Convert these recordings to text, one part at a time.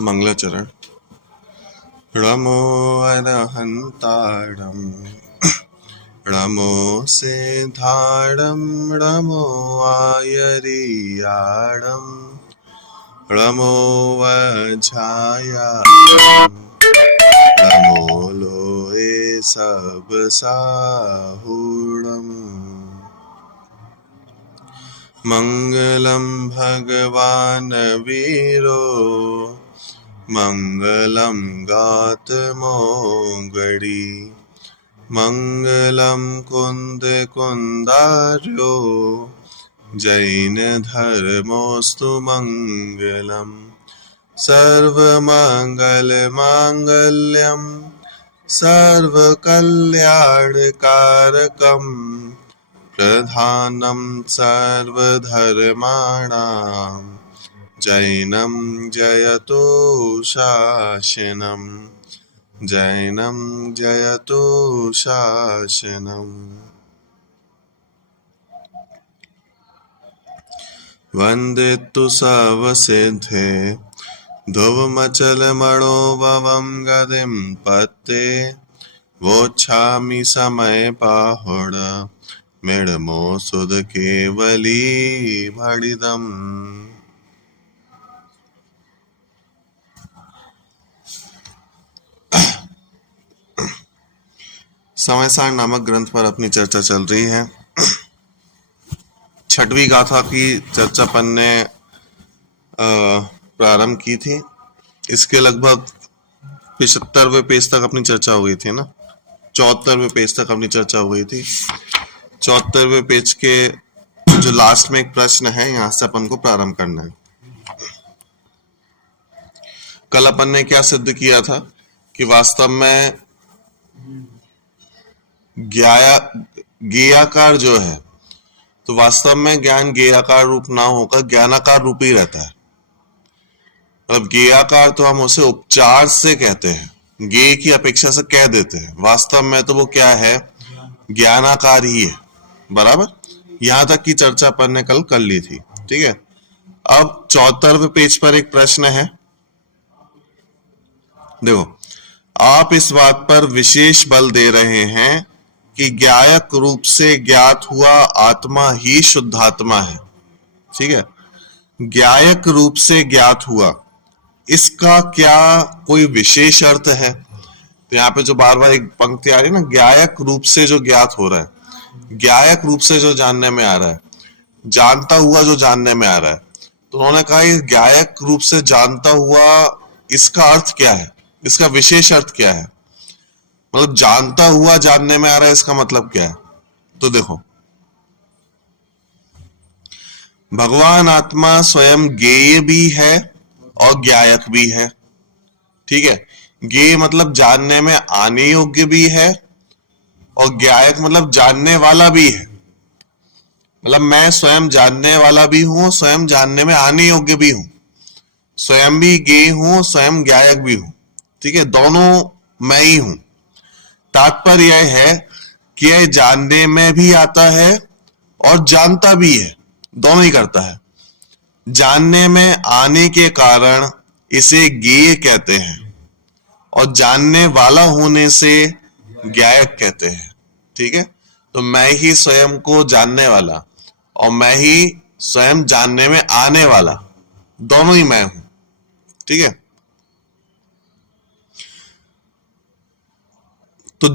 मंगलाचरण। णमो अरहन्ताणं णमो सिद्धाणं णमो आयरियाणं णमो वज्रायाणं णमो लोये सबसाहुणम्। मंगलम भगवान वीरो मंगलम गौतमोऽगडी मंगलम कुंद कुंदार्यो जैन धर्मोस्तु मंगलम सर्वमंगल मांगल्यम सर्वकल्याणकारकम प्रधानं सर्वधर्माणां जैनं जयतो शासनं जैनं जयतो शासनम्। वन्दितु सर्वसिद्धे ध्रुवमचलमणोभवं गतिं पत्ते वोच्छामि समयपाहुड मेडमो सुध केवली भड़िदम। समयसार नामक ग्रंथ पर अपनी चर्चा चल रही है। छठवीं गाथा की चर्चा अपन ने प्रारंभ की थी। इसके लगभग 75वें पेज तक अपनी चर्चा हो गई थी ना, 74वें पेज तक अपनी चर्चा हो गई थी। 74वें पेज के जो लास्ट में एक प्रश्न है, यहां से अपन को प्रारंभ करना है। कल अपन ने क्या सिद्ध किया था कि वास्तव में ज्ञेयाकार जो है, तो वास्तव में ज्ञान ज्ञेयाकार रूप ना होकर ज्ञानाकार रूप ही रहता है। मतलब ज्ञेयाकार तो हम उसे उपचार से कहते हैं, ज्ञेय की अपेक्षा से कह देते हैं, वास्तव में तो वो क्या है, ज्ञानाकार ही है। बराबर, यहां तक की चर्चा अपन ने कल कर ली थी। ठीक है, अब 74वें पेज पर एक प्रश्न है। देखो, आप इस बात पर विशेष बल दे रहे हैं कि ज्ञायक रूप से ज्ञात हुआ आत्मा ही शुद्धात्मा है। ठीक है, ज्ञायक रूप से ज्ञात हुआ, इसका क्या कोई विशेष अर्थ है? तो यहाँ पे जो बार बार एक पंक्ति आ रही है ना, ज्ञायक रूप से जो ज्ञात हो रहा है, ज्ञायक रूप से जो जानने में आ रहा है, जानता हुआ जो जानने में आ रहा है, तो उन्होंने कहा ये ज्ञायक रूप से जानता हुआ, इसका अर्थ क्या है, इसका विशेष अर्थ क्या है? मतलब जानता हुआ जानने में आ रहा है, इसका मतलब क्या है? तो देखो, भगवान आत्मा स्वयं ज्ञेय भी है और ज्ञायक भी है। ठीक है, ज्ञेय मतलब जानने में आने योग्य भी है, और ज्ञायक मतलब जानने वाला भी है। मतलब मैं स्वयं जानने वाला भी हूं, स्वयं जानने में आने योग्य भी हूं, स्वयं भी ज्ञेय हूं, स्वयं ज्ञायक भी हूं। ठीक है, दोनों मैं ही हूं। तात्पर्य यह है कि यह जानने में भी आता है और जानता भी है, दोनों ही करता है। जानने में आने के कारण इसे ज्ञेय कहते हैं, और जानने वाला होने से ज्ञायक कहते हैं। ठीक है, तो मैं ही स्वयं को जानने वाला और मैं ही स्वयं जानने में आने वाला, दोनों ही मैं हूं। ठीक है, तो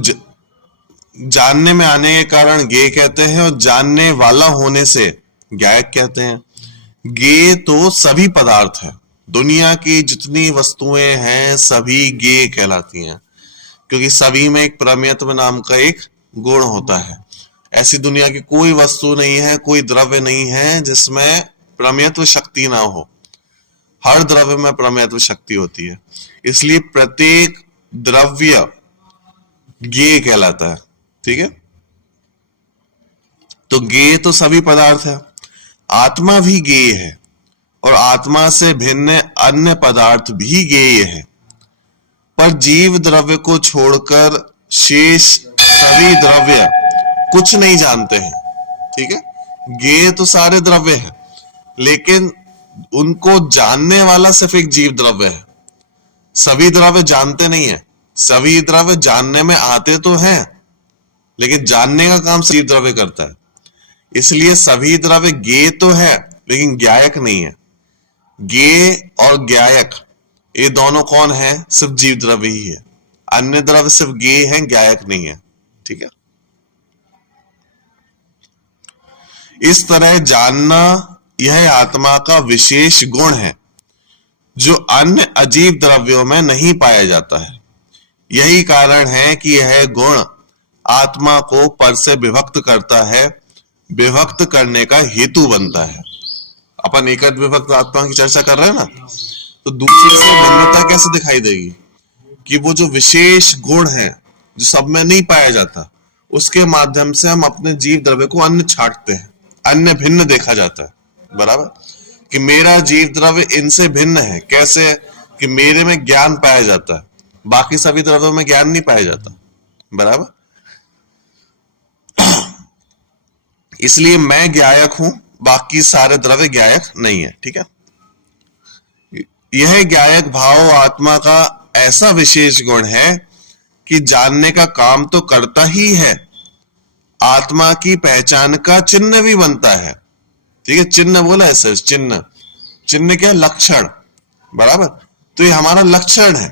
जानने में आने के कारण ज्ञेय कहते हैं और जानने वाला होने से ज्ञायक कहते हैं। ज्ञेय तो सभी पदार्थ है, दुनिया की जितनी वस्तुएं हैं सभी ज्ञेय कहलाती हैं, क्योंकि सभी में एक प्रमेयत्व नाम का एक गुण होता है। ऐसी दुनिया की कोई वस्तु नहीं है, कोई द्रव्य नहीं है जिसमें प्रमेयत्व शक्ति ना हो। हर द्रव्य में प्रमेयत्व शक्ति होती है, इसलिए प्रत्येक द्रव्य ज्ञेय कहलाता है। ठीक है, तो ज्ञेय तो सभी पदार्थ है, आत्मा भी ज्ञेय है, और आत्मा से भिन्न अन्य पदार्थ भी ज्ञेय है। पर जीव द्रव्य को छोड़कर शेष सभी द्रव्य कुछ नहीं जानते हैं। ठीक है, ज्ञेय तो सारे द्रव्य हैं, लेकिन उनको जानने वाला सिर्फ एक जीव द्रव्य है। सभी द्रव्य जानते नहीं है, सभी द्रव्य जानने में आते तो हैं, लेकिन जानने का काम सभी द्रव्य करता है। इसलिए सभी द्रव्य ज्ञेय तो है लेकिन ज्ञायक नहीं है। ज्ञेय और ज्ञायक ये दोनों कौन है? सिर्फ जीव द्रव्य ही है। अन्य द्रव्य सिर्फ ज्ञेय है, ज्ञायक नहीं है। ठीक है, इस तरह जानना यह आत्मा का विशेष गुण है जो अन्य अजीव द्रव्यों में नहीं पाया जाता है। यही कारण है कि यह गुण आत्मा को पर से विभक्त करता है, विभक्त करने का हेतु बनता है। अपन एकट विभक्त आत्मा की चर्चा कर रहे हैं ना, तो दूसरे से भिन्नता कैसे दिखाई देगी कि वो जो विशेष गुण है जो सब में नहीं पाया जाता, उसके माध्यम से हम अपने जीव द्रव्य को अन्य छांटते हैं, अन्य भिन्न देखा जाता है। बराबर, कि मेरा जीव द्रव्य इनसे भिन्न है। कैसे? कि मेरे में ज्ञान पाया जाता है, बाकी सभी द्रव्यों में ज्ञान नहीं पाया जाता। बराबर, इसलिए मैं ज्ञायक हूं, बाकी सारे द्रव्य ज्ञायक नहीं है। ठीक है, यह ज्ञायक भाव आत्मा का ऐसा विशेष गुण है कि जानने का काम तो करता ही है, आत्मा की पहचान का चिन्ह भी बनता है। ठीक है, चिन्ह बोला ऐसे, चिन्ह, चिन्ह क्या? लक्षण। बराबर, तो ये हमारा लक्षण है।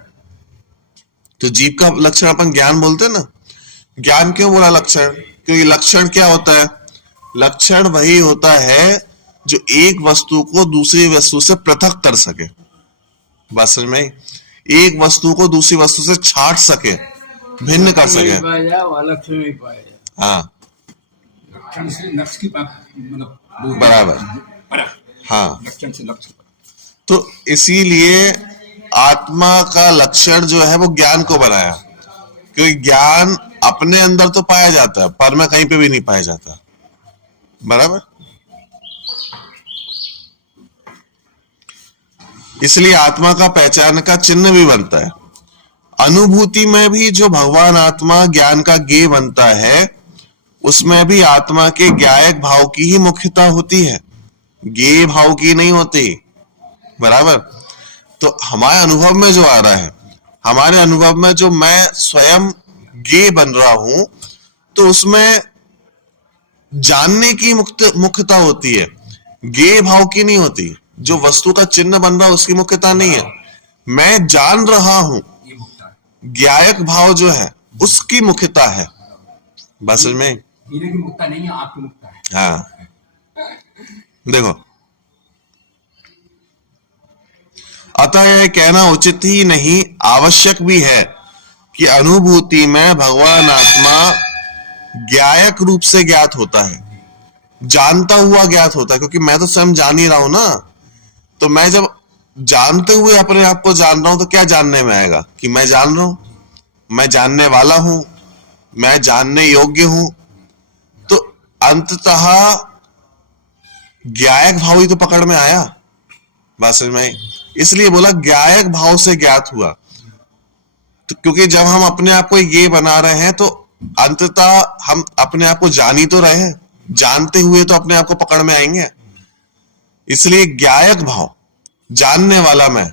तो जीव का लक्षण अपन ज्ञान बोलते हैं ना। ज्ञान क्यों बोला लक्षण? क्योंकि लक्षण क्या होता है? लक्षण वही होता है जो एक वस्तु को दूसरी वस्तु से पृथक कर सके। बात समझ में? एक वस्तु को दूसरी वस्तु से छांट सके, भिन्न कर सके। हाँ, बराबर, हाँ। तो इसीलिए आत्मा का लक्षण जो है वो ज्ञान को बनाया, क्योंकि ज्ञान अपने अंदर तो पाया जाता है, पर में कहीं पे भी नहीं पाया जाता। बराबर, इसलिए आत्मा का पहचान का चिन्ह भी बनता है। अनुभूति में भी जो भगवान आत्मा ज्ञान का ज्ञेय बनता है, उसमें भी आत्मा के ज्ञायक भाव की ही मुख्यता होती है, ज्ञेय भाव की नहीं होती। बराबर, तो हमारे अनुभव में जो आ रहा है, हमारे अनुभव में जो मैं स्वयं ज्ञेय बन रहा हूं, तो उसमें जानने की मुख्यता होती है, ज्ञेय भाव की नहीं होती। जो वस्तु का चिन्ह बन रहा है उसकी मुख्यता नहीं है, मैं जान रहा हूं, ज्ञायक भाव जो है उसकी मुख्यता है। बस में की मुक्ता नहीं है, आपकी मुक्ता है। हाँ, देखो, अतः यह कहना उचित ही नहीं, आवश्यक भी है कि अनुभूति में भगवान आत्मा ज्ञायक रूप से ज्ञात होता है, जानता हुआ ज्ञात होता है। क्योंकि मैं तो स्वयं जान ही रहा हूं ना, तो मैं जब जानते हुए अपने आप को जान रहा हूं तो क्या जानने में आएगा? कि मैं जान रहा हूं, मैं जानने वाला हूं, मैं जानने योग्य हूं। तो अंततः ज्ञायक भाव ही तो पकड़ में आया। बात समझ में? इसलिए बोला ज्ञायक भाव से ज्ञात हुआ। तो क्योंकि जब हम अपने आप को ये बना रहे हैं तो अंततः हम अपने आप को जान ही तो रहे हैं, जानते हुए तो अपने आप को पकड़ में आएंगे। इसलिए ज्ञायक भाव, जानने वाला मैं।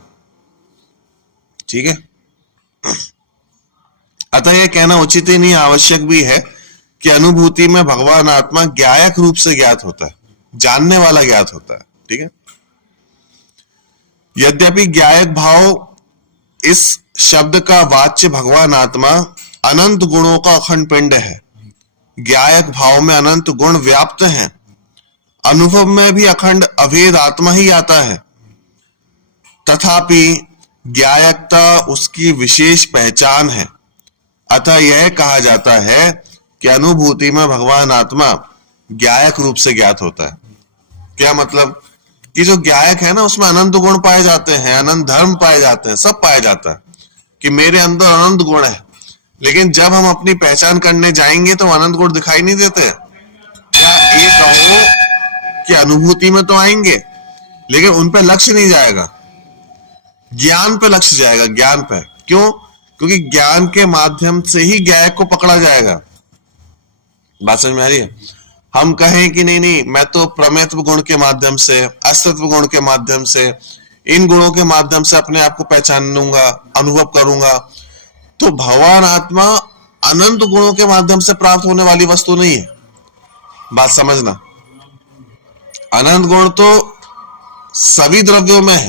ठीक है, अतः यह कहना उचित ही नहीं, आवश्यक भी है कि अनुभूति में भगवान आत्मा ज्ञायक रूप से ज्ञात होता है, जानने वाला ज्ञात होता है। ठीक है, यद्यपि ज्ञायक भाव इस शब्द का वाच्य भगवान आत्मा अनंत गुणों का अखंड पिंड है। ज्ञायक भाव में अनंत गुण व्याप्त हैं, अनुभव में भी अखंड अभेद आत्मा ही आता है। तथापि ज्ञायकता उसकी विशेष पहचान है। अतः यह कहा जाता है कि अनुभूति में भगवान आत्मा ज्ञायक रूप से ज्ञात होता है। क्या मतलब? कि जो ज्ञायक है ना, उसमें अनंत गुण पाए जाते हैं, अनंत धर्म पाए जाते हैं, सब पाया जाता है कि मेरे अंदर अनंत गुण है। लेकिन जब हम अपनी पहचान करने जाएंगे तो अनंत गुण दिखाई नहीं देते। या ये कहो कि अनुभूति में तो आएंगे, लेकिन उन पे लक्ष्य नहीं जाएगा, ज्ञान पे लक्ष्य जाएगा, ज्ञान पे। क्यों? क्योंकि ज्ञान के माध्यम से ही ज्ञायक को पकड़ा जाएगा। बात समझ में आ रही है? हम कहें कि नहीं नहीं, मैं तो प्रमेत्व गुण के माध्यम से, अस्तित्व गुण के माध्यम से इन गुणों के माध्यम से अपने आप को पहचानूंगा, अनुभव करूंगा। तो भगवान आत्मा अनंत गुणों के माध्यम से प्राप्त होने वाली वस्तु नहीं है। बात समझना, अनंत गुण तो सभी द्रव्यों में है,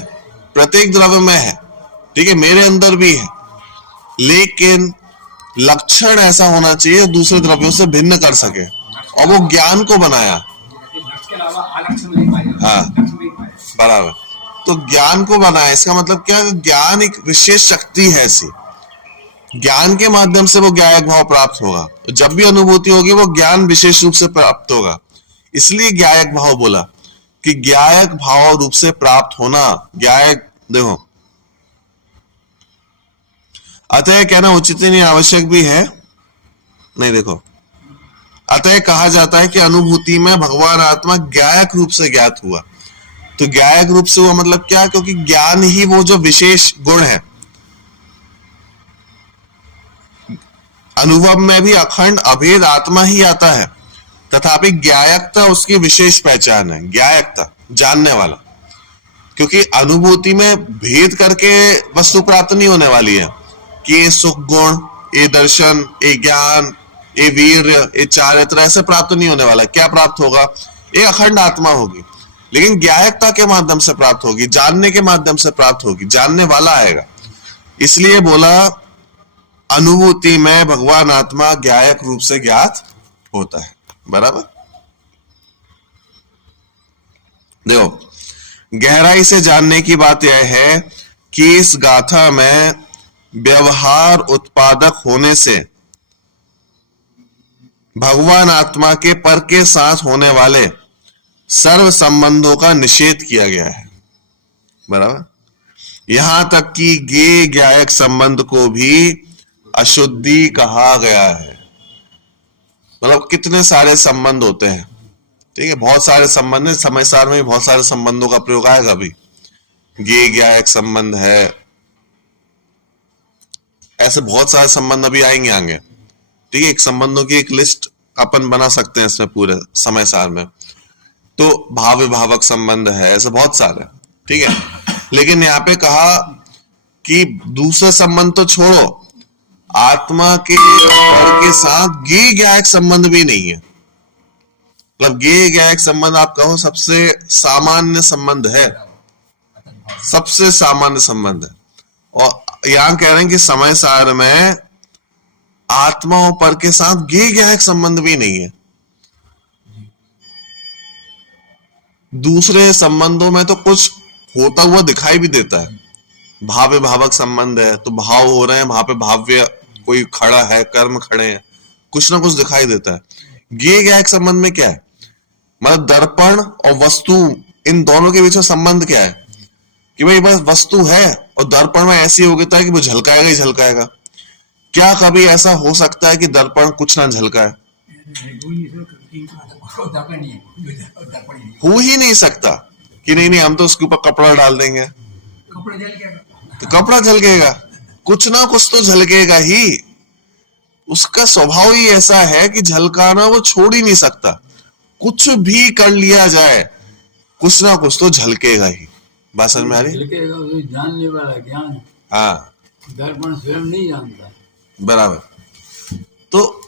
प्रत्येक द्रव्य में है, ठीक है, मेरे अंदर भी है, लेकिन लक्षण ऐसा होना चाहिए दूसरे द्रव्यों से भिन्न कर सके, और वो ज्ञान को बनाया। लक्ष्य के अलावा अलक्ष्य नहीं पाया। हाँ। लक्ष्य नहीं पाया। बराबर। तो ज्ञान को बनाया, इसका मतलब क्या है? ज्ञान एक विशेष शक्ति है ऐसी, ज्ञान के माध्यम से वो ज्ञायक भाव प्राप्त होगा। जब भी अनुभूति होगी वो ज्ञान विशेष रूप से प्राप्त होगा, इसलिए ज्ञायक भाव बोला कि ज्ञायक भाव रूप से प्राप्त होना। ज्ञायक देखो, अतः कहना उचित नहीं, आवश्यक भी है नहीं। देखो, अतः कहा जाता है कि अनुभूति में भगवान आत्मा ज्ञायक रूप से ज्ञात हुआ। तो ज्ञायक रूप से हुआ मतलब क्या? क्योंकि ज्ञान ही वो जो विशेष गुण है। अनुभव में भी अखंड अभेद आत्मा ही आता है, तथापि ज्ञायकता उसकी विशेष पहचान है। ज्ञायकता, जानने वाला, क्योंकि अनुभूति में भेद करके वस्तु प्राप्त नहीं होने वाली है कि ये सुख गुण, ये दर्शन, ये ज्ञान, ये वीर्य, ये चारित्र, ऐसे प्राप्त नहीं होने वाला। क्या प्राप्त होगा? एक अखंड आत्मा होगी, लेकिन ज्ञायकता के माध्यम से प्राप्त होगी, जानने के माध्यम से प्राप्त होगी, जानने वाला आएगा। इसलिए बोला अनुभूति में भगवान आत्मा ज्ञायक रूप से ज्ञात होता है। बराबर। देखो, गहराई से जानने की बात यह है कि इस गाथा में व्यवहार उत्पादक होने से भगवान आत्मा के पर के साथ होने वाले सर्व संबंधों का निषेध किया गया है। बराबर। यहां तक कि ज्ञेय ज्ञायक संबंध को भी अशुद्धि कहा गया है। मतलब कितने सारे संबंध होते हैं, ठीक है, बहुत सारे संबंध है। समय सार में बहुत सारे संबंधों का प्रयोग आएगा। अभी ज्ञेय ज्ञायक संबंध है, ऐसे बहुत सारे संबंध अभी आएंगे आगे, ठीक है। एक संबंधों की एक लिस्ट अपन बना सकते हैं इसमें पूरे समय सार में। तो भाव विभावक संबंध है, ऐसे बहुत सारे, ठीक है। लेकिन यहाँ पे कहा कि दूसरे संबंध तो छोड़ो, आत्मा के पर के साथ ज्ञेय ज्ञायक संबंध भी नहीं है। मतलब ज्ञेय ज्ञायक संबंध आप कहो सबसे सामान्य संबंध है, सबसे सामान्य संबंध है। और यहां कह रहे हैं कि समय सार में आत्मा और पर के साथ ज्ञेय ज्ञायक संबंध भी नहीं है। दूसरे संबंधों में तो कुछ होता हुआ दिखाई भी देता है। भाव भावक संबंध है तो भाव हो रहे हैं, वहां पे भाव्य कोई खड़ा है, कर्म खड़े हैं, कुछ ना कुछ दिखाई देता है। ज्ञेय ज्ञायक संबंध में क्या है? मतलब दर्पण और वस्तु, इन दोनों के बीच में संबंध क्या है? कि भाई बस वस्तु है और दर्पण में ऐसी योग्यता है कि वो झलकाएगा ही झलकाएगा। क्या कभी ऐसा हो सकता है कि दर्पण कुछ ना झलकाए? हो ही नहीं सकता कि नहीं हम तो उसके ऊपर कपड़ा डाल देंगे तो कपड़ा झलकेगा, कुछ ना कुछ तो झलकेगा ही। उसका स्वभाव ही ऐसा है कि झलकाना वो छोड़ ही नहीं सकता। कुछ भी कर लिया जाए, कुछ ना कुछ तो झलकेगा ही। बात समझ में आ रही? झलकेगा, उसे जानने वाला ज्ञान। हाँ, दर्पण स्वयं नहीं जानता। बराबर। तो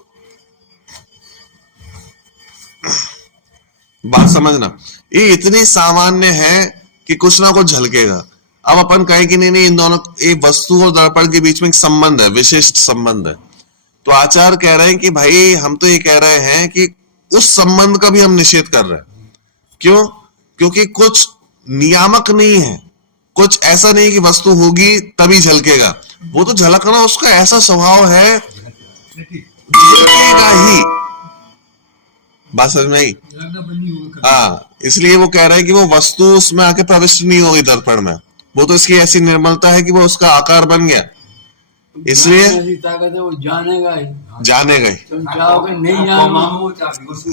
बात समझना, ये इतनी सामान्य है कि कुछ ना कुछ झलकेगा। अब अपन कहें कि नहीं इन दोनों, एक वस्तु और दर्पण के बीच में एक संबंध है, विशिष्ट संबंध है। तो आचार्य कह रहे हैं कि भाई हम तो ये कह रहे हैं कि उस संबंध का भी हम निषेध कर रहे हैं। क्यों? क्योंकि कुछ नियामक नहीं है, कुछ ऐसा नहीं कि वस्तु होगी तभी झलकेगा। वो तो झलकना उसका ऐसा स्वभाव है, झलकेगा ही। बात समझ में आई? हाँ, इसलिए वो कह रहे हैं कि वो वस्तु उसमें आके प्रविष्ट नहीं होगी दर्पण में, वो तो इसकी ऐसी निर्मलता है कि वो उसका आकार बन गया, इसलिए ऐसी ताकत है, वो जानेगा ही। जानेगा ही। तुम चाहोगे नहीं जानो।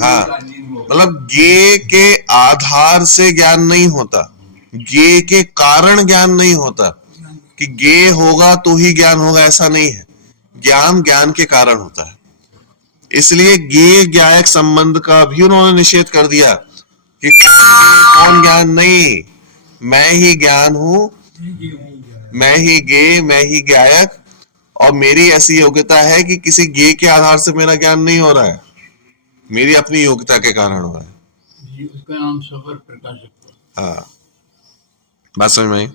हाँ, मतलब ज्ञेय के आधार से ज्ञान नहीं होता, ज्ञेय के कारण ज्ञान नहीं होता कि ज्ञेय होगा तो ही ज्ञान होगा, ऐसा नहीं है। ज्ञान ज्ञान के कारण होता है। इसलिए ज्ञेय ज्ञायक संबंध का भी उन्होंने निषेध कर दिया कि कौन ज्ञान नहीं, मैं ही ज्ञान हूं, मैं ही ज्ञेय, मैं ही ज्ञायक, और मेरी ऐसी योग्यता है कि किसी ज्ञेय के आधार से मेरा ज्ञान नहीं हो रहा है, मेरी अपनी योग्यता के कारण हो रहा है। जी, उसका नाम सफर प्रकाशक। हाँ, बात समझ में आई?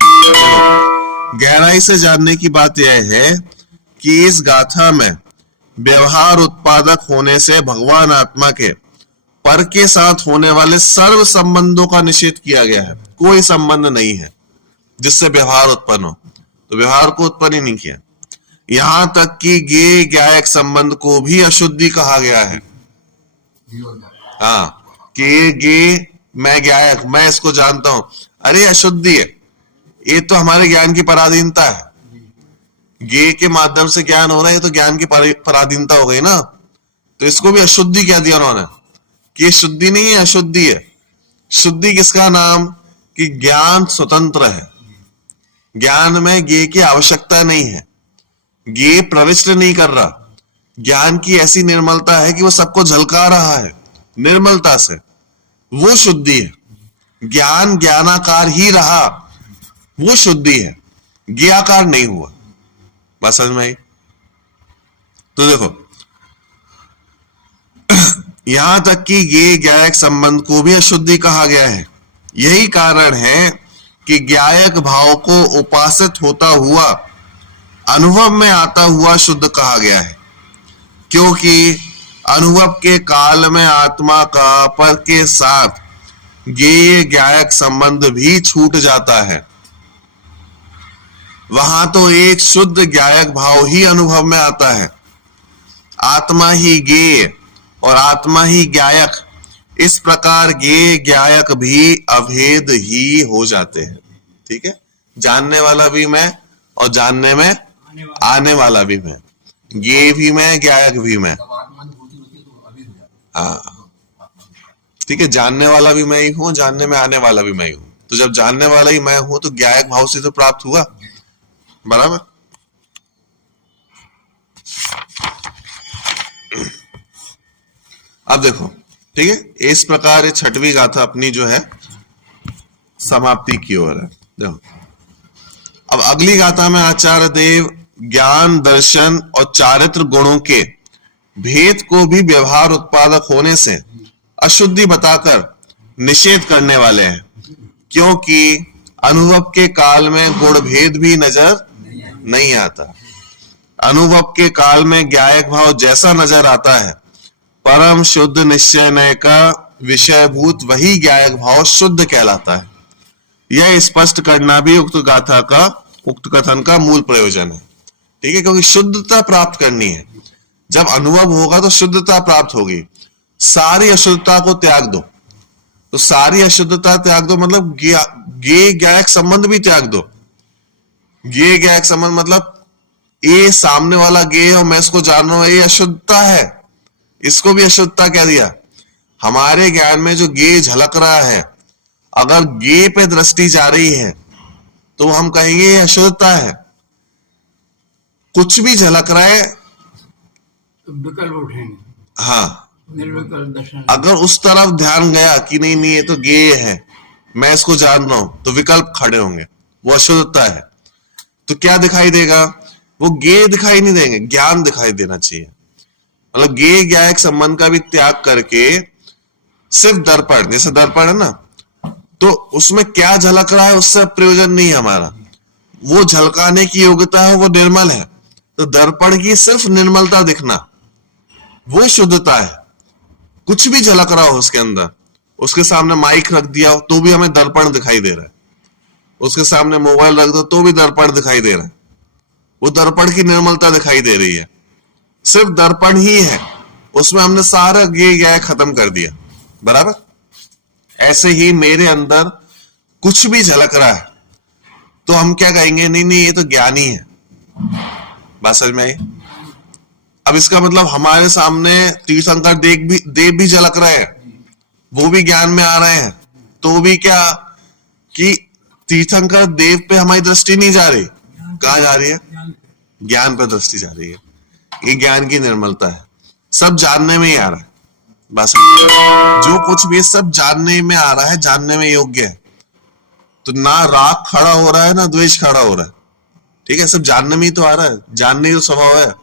गहराई से जानने की बात यह है कि इस गाथा में व्यवहार उत्पादक होने से भगवान आत्मा के पर के साथ होने वाले सर्व संबंधों का निषेध किया गया है। कोई संबंध नहीं है जिससे व्यवहार उत्पन्न हो, तो व्यवहार को उत्पन्न ही नहीं किया। यहां तक कि ज्ञेय ज्ञायक संबंध को भी अशुद्धि कहा गया है। हाँ, कि ये ज्ञेय, मैं ज्ञायक, मैं इसको जानता हूं, अरे अशुद्धि है, ये तो हमारे ज्ञान की पराधीनता है। ज्ञेय के माध्यम से ज्ञान हो रहा है, ये तो ज्ञान की पराधीनता हो गई ना, तो इसको भी अशुद्धि कह दिया उन्होंने कि ये शुद्धि नहीं है, अशुद्धि है। शुद्धि किसका नाम? कि ज्ञान स्वतंत्र है, ज्ञान में ज्ञेय की आवश्यकता नहीं है, ज्ञेय प्रविष्ट नहीं कर रहा, ज्ञान की ऐसी निर्मलता है कि वो सबको झलका रहा है निर्मलता से, वो शुद्धि है। ज्ञान ज्ञानाकार ही रहा, वो शुद्धि है, ज्ञेयाकार नहीं हुआ। बात समझ में आई? तो देखो, यहां तक कि ज्ञेय ज्ञायक संबंध को भी अशुद्धि कहा गया है। यही कारण है कि ज्ञायक भाव को उपासित होता हुआ, अनुभव में आता हुआ शुद्ध कहा गया है, क्योंकि अनुभव के काल में आत्मा का पर के साथ ज्ञेय ज्ञायक संबंध भी छूट जाता है। वहां तो एक शुद्ध ज्ञायक भाव ही अनुभव में आता है। आत्मा ही ज्ञेय और आत्मा ही ज्ञायक, इस प्रकार ज्ञेय ज्ञायक भी अभेद ही हो जाते हैं। ठीक है, जानने वाला भी मैं और जानने में आने वाला भी मैं, ज्ञेय भी मैं, ज्ञायक भी मैं। हाँ, ठीक है, जानने वाला भी मैं ही हूं, जानने में आने वाला भी मैं ही हूं। तो जब जानने वाला ही मैं हूं तो ज्ञायक भाव से तो प्राप्त हुआ, बराबर। अब देखो, ठीक है, इस प्रकार ये छठवीं गाथा अपनी जो है समाप्ति की ओर है। देखो, अब अगली गाथा में आचार्य देव ज्ञान, दर्शन और चारित्र गुणों के भेद को भी व्यवहार उत्पादक होने से अशुद्धि बताकर निषेध करने वाले हैं, क्योंकि अनुभव के काल में गुण भेद भी नजर नहीं आता। अनुभव के काल में ज्ञायक भाव जैसा नजर आता है, परम शुद्ध निश्चय का विषयभूत वही ज्ञायक भाव शुद्ध कहलाता है। यह स्पष्ट करना भी उक्त गाथा का, उक्त कथन का मूल प्रयोजन है। ठीक है, क्योंकि शुद्धता प्राप्त करनी है। जब अनुभव होगा तो शुद्धता प्राप्त होगी। सारी अशुद्धता को त्याग दो, तो सारी अशुद्धता त्याग दो मतलब ज्ञेय ज्ञायक संबंध भी त्याग दो। ज्ञेय ज्ञायक संबंध मतलब ये सामने वाला ज्ञेय और मैं इसको जान रहा हूं, ये अशुद्धता है, इसको भी अशुद्धता कह दिया। हमारे ज्ञान में जो ज्ञेय झलक रहा है, अगर ज्ञेय पे दृष्टि जा रही है तो हम कहेंगे ये अशुद्धता है। कुछ भी झलक रहा है तो विकल्प उठेंगे। हाँ, निर्विकल्प दर्शन। अगर उस तरफ ध्यान गया कि नहीं नहीं ये तो ज्ञेय है, मैं इसको जान रहा हूं, तो विकल्प खड़े होंगे, वो अशुद्धता है। तो क्या दिखाई देगा? वो ज्ञेय दिखाई नहीं देंगे, ज्ञान दिखाई देना चाहिए। मतलब ज्ञेय ज्ञायक संबंध का भी त्याग करके सिर्फ दर्पण, जैसे दर्पण है ना, तो उसमें क्या झलक रहा है उससे प्रयोजन नहीं है हमारा, वो झलकाने की योग्यता है, वो निर्मल है। तो दर्पण की सिर्फ निर्मलता दिखना, वो शुद्धता है। कुछ भी झलक रहा हो उसके अंदर, उसके सामने माइक रख दिया हो तो भी हमें दर्पण दिखाई दे रहा है, उसके सामने मोबाइल रख दो तो भी दर्पण दिखाई दे रहा है, वो दर्पण की निर्मलता दिखाई दे रही है। सिर्फ दर्पण ही है, उसमें हमने सारा ज्ञेय ज्ञायक खत्म कर दिया, बराबर। ऐसे ही मेरे अंदर कुछ भी झलक रहा है तो हम क्या कहेंगे? नहीं नहीं ये तो ज्ञानी है। बात समझ में आई? अब इसका मतलब हमारे सामने तीर्थंकर देव भी झलक रहे हैं, वो भी ज्ञान में आ रहे हैं, तो भी क्या कि तीर्थंकर देव पे हमारी दृष्टि नहीं जा रही, कहां जा रही है? ज्ञान पे दृष्टि जा रही है। ये ज्ञान की निर्मलता है, सब जानने में ही आ रहा है। बस जो कुछ भी सब जानने में आ रहा है, जानने में योग्य है। तो ना राग खड़ा हो रहा है ना द्वेष खड़ा हो रहा है, ठीक है, सब जानने में ही तो आ रहा है, जानने ही तो स्वभाव है,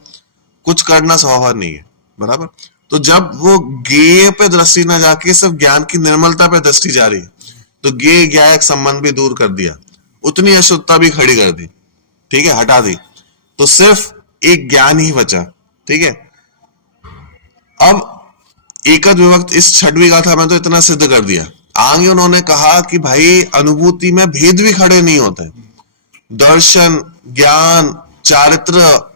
कुछ करना स्वभाव नहीं है, बराबर। तो जब वो ज्ञेय पे दृष्टि ना जाके सिर्फ ज्ञान की निर्मलता पे दृष्टि जा रही है, तो ज्ञेय ज्ञायक संबंध भी दूर कर दिया, उतनी अशुद्धता भी खड़ी कर दी, ठीक है, हटा दी, तो सिर्फ एक ज्ञान ही बचा, ठीक है। अब एकद विभक्त इस छठवीं गाथा में तो इतना सिद्ध कर दिया। आगे उन्होंने कहा कि भाई अनुभूति में भेद भी खड़े नहीं होते, दर्शन, ज्ञान, चारित्र,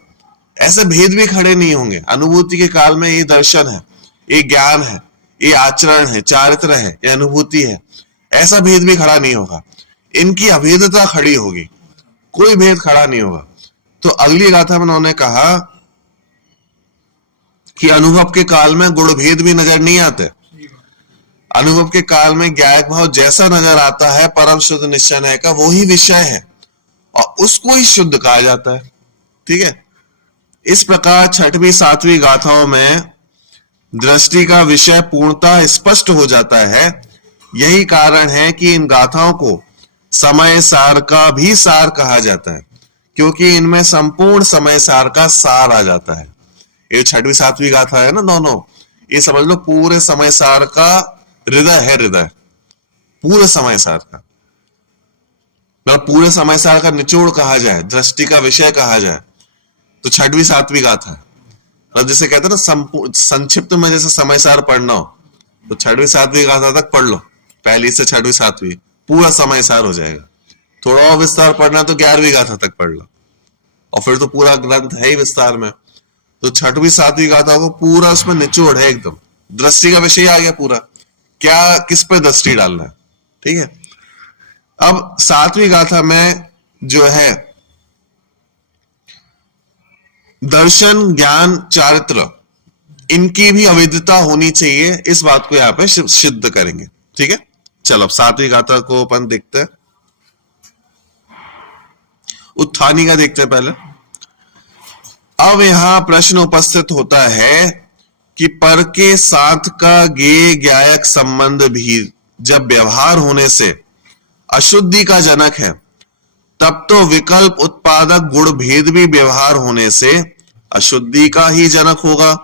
ऐसे भेद भी खड़े नहीं होंगे। अनुभूति के काल में ये दर्शन है, ये ज्ञान है, ये आचरण है, चारित्र है, ये अनुभूति है, ऐसा भेद भी खड़ा नहीं होगा, इनकी अभेदता खड़ी होगी, कोई भेद खड़ा नहीं होगा। तो अगली गाथा में उन्होंने कहा कि अनुभव के काल में गुण भेद भी नजर नहीं आते, अनुभव के काल में ज्ञायक भाव जैसा नजर आता है परम शुद्ध निश्चय का वो ही विषय है और उसको ही शुद्ध कहा जाता है, ठीक है। इस प्रकार छठवीं सातवीं गाथाओं में दृष्टि का विषय पूर्णतः स्पष्ट हो जाता है। यही कारण है कि इन गाथाओं को समय सार का भी सार कहा जाता है, क्योंकि इनमें संपूर्ण समय सार का सार आ जाता है। ये छठवीं सातवीं गाथा है ना दोनों, ये समझ लो पूरे समय सार का हृदय है, हृदय पूरे समय सार का, मतलब पूरे समय सार का निचोड़ कहा जाए, दृष्टि का विषय कहा जाए तो छठवीं सातवीं गाथा है। मतलब जैसे कहते हैं ना संक्षिप्त में जैसे समय सार पढ़ना हो तो छठवीं सातवीं गाथा तक पढ़ लो, पहली से छठवीं सातवीं पूरा समय सार हो जाएगा। थोड़ा और विस्तार पढ़ना तो 11वीं गाथा तक पढ़ लो और फिर तो पूरा ग्रंथ है ही विस्तार में। तो छठवीं सातवीं गाथा को पूरा उसमें निचोड़ है, एकदम दृष्टि का विषय आ गया पूरा, क्या किस पे दृष्टि डालना है, ठीक है। अब सातवीं गाथा में जो है दर्शन, ज्ञान, चारित्र, इनकी भी अवैधता होनी चाहिए, इस बात को यहां पे सिद्ध करेंगे, ठीक है। चलो अब सातवीं गाथा को अपन देखते हैं, उत्थानी का देखते हैं पहले। अब यहां प्रश्न उपस्थित होता है कि पर के साथ का ज्ञेय ज्ञायक संबंध भी जब व्यवहार होने से अशुद्धि का जनक है, तब तो विकल्प उत्पादक गुण भेद भी व्यवहार होने से अशुद्धि का ही जनक होगा।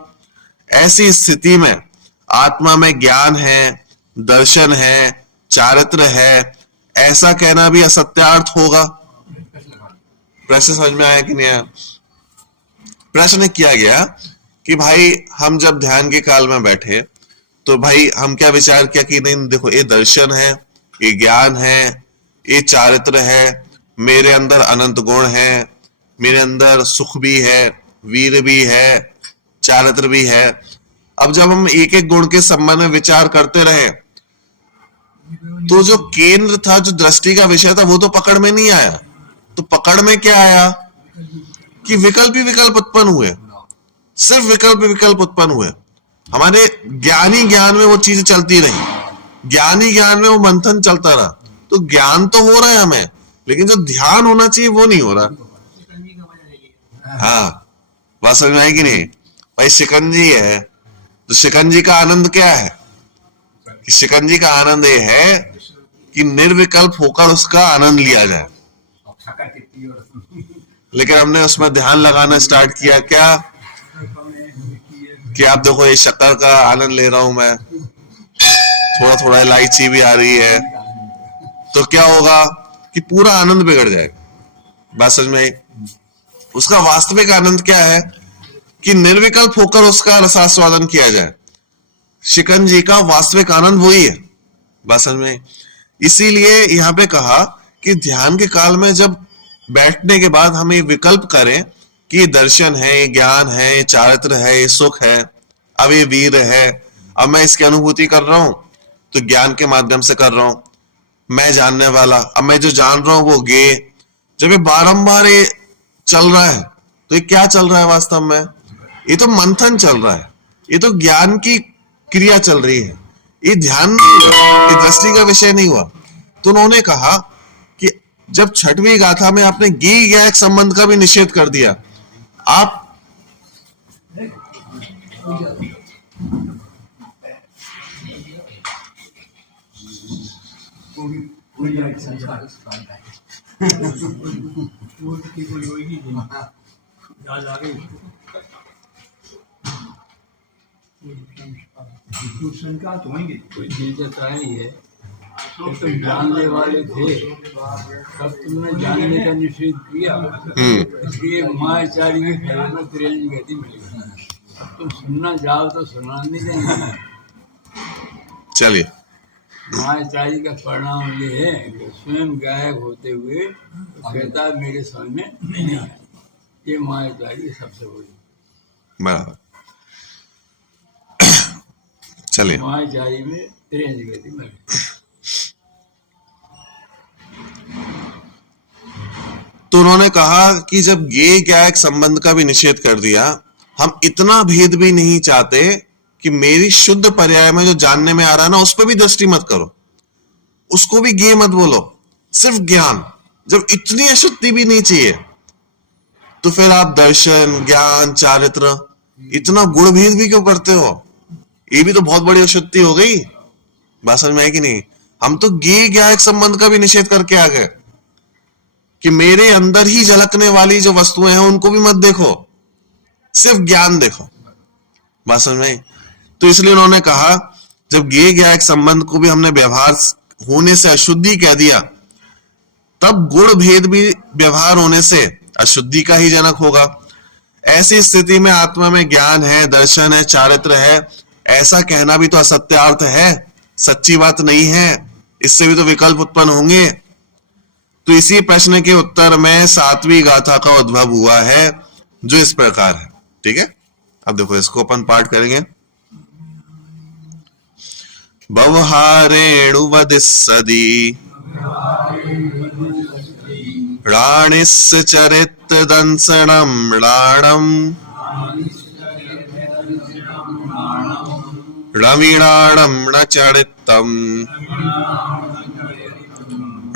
ऐसी स्थिति में आत्मा में ज्ञान है, दर्शन है, चारित्र है, ऐसा कहना भी असत्यार्थ होगा। प्रश्न समझ में आया कि नहीं आया? प्रश्न किया गया कि भाई हम जब ध्यान के काल में बैठे तो भाई हम क्या विचार किया कि नहीं देखो ये दर्शन है, ये ज्ञान है, ये चारित्र है, मेरे अंदर अनंत गुण है, मेरे अंदर सुख भी है, वीर भी है, चारित्र भी है। अब जब हम एक एक गुण के संबंध में विचार करते रहे तो जो केंद्र था, जो दृष्टि का विषय था, वो तो पकड़ में नहीं आया। तो पकड़ में क्या आया कि विकल्प ही विकल्प उत्पन्न हुए, सिर्फ विकल्प उत्पन्न हुए। हमारे ज्ञानी ज्ञान में वो चीजें चलती रही, ज्ञानी ज्ञान में वो मंथन चलता रहा। तो ज्ञान तो हो रहा है हमें, लेकिन जो ध्यान होना चाहिए वो नहीं हो रहा। हाँ, बात समझ में आई कि नहीं? भाई शिकंजी है तो शिकंजी का आनंद क्या है? कि शिकंजी का आनंद ये है कि निर्विकल्प होकर उसका आनंद लिया जाए। लेकिन हमने उसमें ध्यान लगाना स्टार्ट किया क्या कि आप देखो ये शक्कर का आनंद ले रहा हूं मैं, थोड़ा थोड़ा इलायची भी आ रही है, तो क्या होगा कि पूरा आनंद बिगड़ जाएगा। बात समझ में आई? उसका वास्तविक आनंद क्या है कि निर्विकल्प होकर उसका रसास्वादन किया जाए। शिकंजी का वास्तविक आनंद वही है। बात समझ में आई? इसीलिए यहां पे कहा कि ध्यान के काल में जब बैठने के बाद हम ये विकल्प करें कि ये दर्शन है, ये ज्ञान है, ये चारित्र है, ये सुख है, अब ये वीर है, अब मैं इसकी अनुभूति कर रहा हूं तो ज्ञान के माध्यम से कर रहा हूं, मैं जानने वाला, अब मैं जो जान रहा हूं वो ज्ञेय। जब ये बारंबार ये चल रहा है तो ये क्या चल रहा है वास्तव में? ये तो मंथन चल रहा है, ये तो ज्ञान की क्रिया चल रही है, ये ध्यान नहीं हुआ, ये दृष्टि का विषय नहीं हुआ। तो उन्होंने कहा कि जब छठवीं गाथा में आपने ज्ञेय ज्ञायक संबंध का भी निषेध कर दिया, आप कोई संस्कार वो की कोई होगी नहीं, याद आ गई कुछ संस्कार तो होंगे। कोई चीज बताया ही है कि तुम जानने वाले थे तब तुमने जानने का निषेध किया, इसलिए मायाचारी की फल में त्रिंज गति मिलेगी। अब तुम सुनना चाहो तो सुना नहीं देंगे। चलिए मायाचारी का परिणाम ये है कि स्वयं गायब होते हुए तो कहता है मेरे समझ में नहीं आया। ये मायाचारी सबसे बड़ी बराबर। चलिए मायाचारी में त्रिंज गति मिलेगी। तो उन्होंने कहा कि जब ये ज्ञायक संबंध का भी निषेध कर दिया, हम इतना भेद भी नहीं चाहते कि मेरी शुद्ध पर्याय में जो जानने में आ रहा है ना, उस पर भी दृष्टि मत करो, उसको भी ज्ञेय मत बोलो, सिर्फ ज्ञान। जब इतनी अशुद्धि भी नहीं चाहिए तो फिर आप दर्शन, ज्ञान, चारित्र, इतना गुण भेद भी क्यों करते हो? ये भी तो बहुत बड़ी अशुद्धि हो गई। बात समझ में आई कि नहीं? हम तो ज्ञेय ज्ञायक संबंध का भी निषेध करके आ गए कि मेरे अंदर ही झलकने वाली जो वस्तुएं हैं उनको भी मत देखो, सिर्फ ज्ञान देखो। बात समझ में आई? तो इसलिए उन्होंने कहा जब ज्ञेय ज्ञायक संबंध को भी हमने व्यवहार होने से अशुद्धि कह दिया, तब गुण भेद भी व्यवहार होने से अशुद्धि का ही जनक होगा। ऐसी स्थिति में आत्मा में ज्ञान है, दर्शन है, चारित्र है, ऐसा कहना भी तो असत्यार्थ है, सच्ची बात नहीं है। इससे भी तो विकल्प उत्पन्न होंगे। तो इसी प्रश्न के उत्तर में 7वीं गाथा का उद्भव हुआ है, जो इस प्रकार है। ठीक है, अब देखो इसको अपन पाठ करेंगे। व्यवहारेणुवदिस्सदि राणिस्य चरित दंसणं राणम रवीणाणं न चरितम